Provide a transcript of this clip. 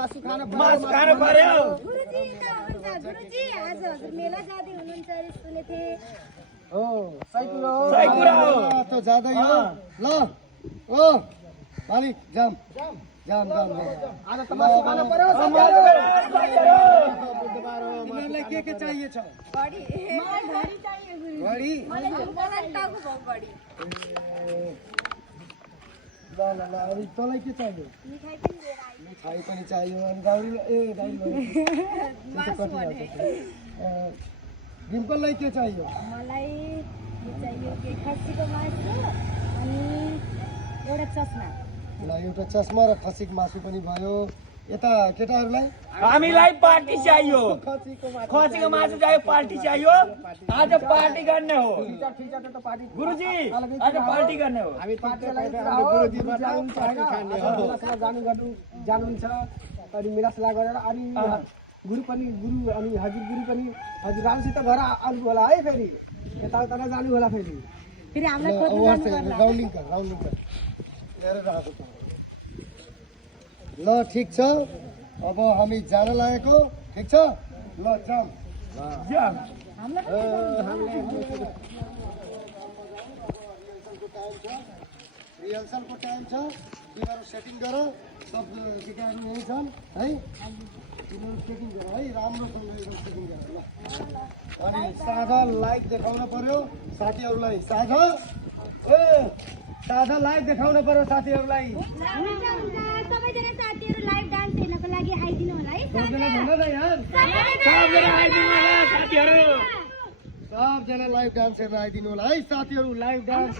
मासु खानु पर्यो। गुरुजी कहाँ हुन्छ गुरुजी आज हजुर मेला जाँदै हुनुहुन्छ अरे सुनेको थिएँ हो सही कुरा हो त जाँदै हो ल ओ मालिक जाम जाम जाम आज त मासु खानु पर्यो तिमीलाई के चाहिए छ बडी मलाई घडी चाहियो गुरुजी घडी मलाई मलाई टाउको भयो बडी ल ल ल अनि तँलाई के चाहियो मिठाई पनि लिएर आइयो मिठाई पनि चाहियो अनि गाउरी डिम्पललाई के चाहियो मलाई यो चाहियो के खसीको मासु अनि एउटा चस्मा ल एउटा चस्मा र खसीको मासु पनि भयो यता केटाहरूलाई हामीलाई पार्टी चाहियो खसीको मासु चाहियो पार्टी चाहियो आज पार्टी गर्ने हो गुरुजी आज पार्टी गर्ने हो हामी जानुहुन्छ अनि मिलासला गरेर अनि गुरु अनि हजुर गुरु पनि हजुर रामसित घर आउनु होला है फेरि यताउता जानु होला फेरि हामीलाई खोज्नु राउन्डिङ कर लिएर राखेको छ ल ठिक छ अब हामी जान लागेको ठिक छ ल जाम रिहर्सलको टाइम छ तिमीहरू सेटिङ गर सब केटाहरू यहीँ छन् है तिमीहरू सेटिङ गर है राम्रोसँग सेटिङ गर ल अनि साझा लाइभ देखाउन पर्यो साथीहरूलाई साझा लाइभ देखाउन पर्यो साथीहरूलाई सबैजना साथीहरू लाइभ डान्स हेर्नको लागि आइदिनु होला है सबजना लाइभ डान्स हेर्न आइदिनु होला है साथीहरू लाइभ डान्स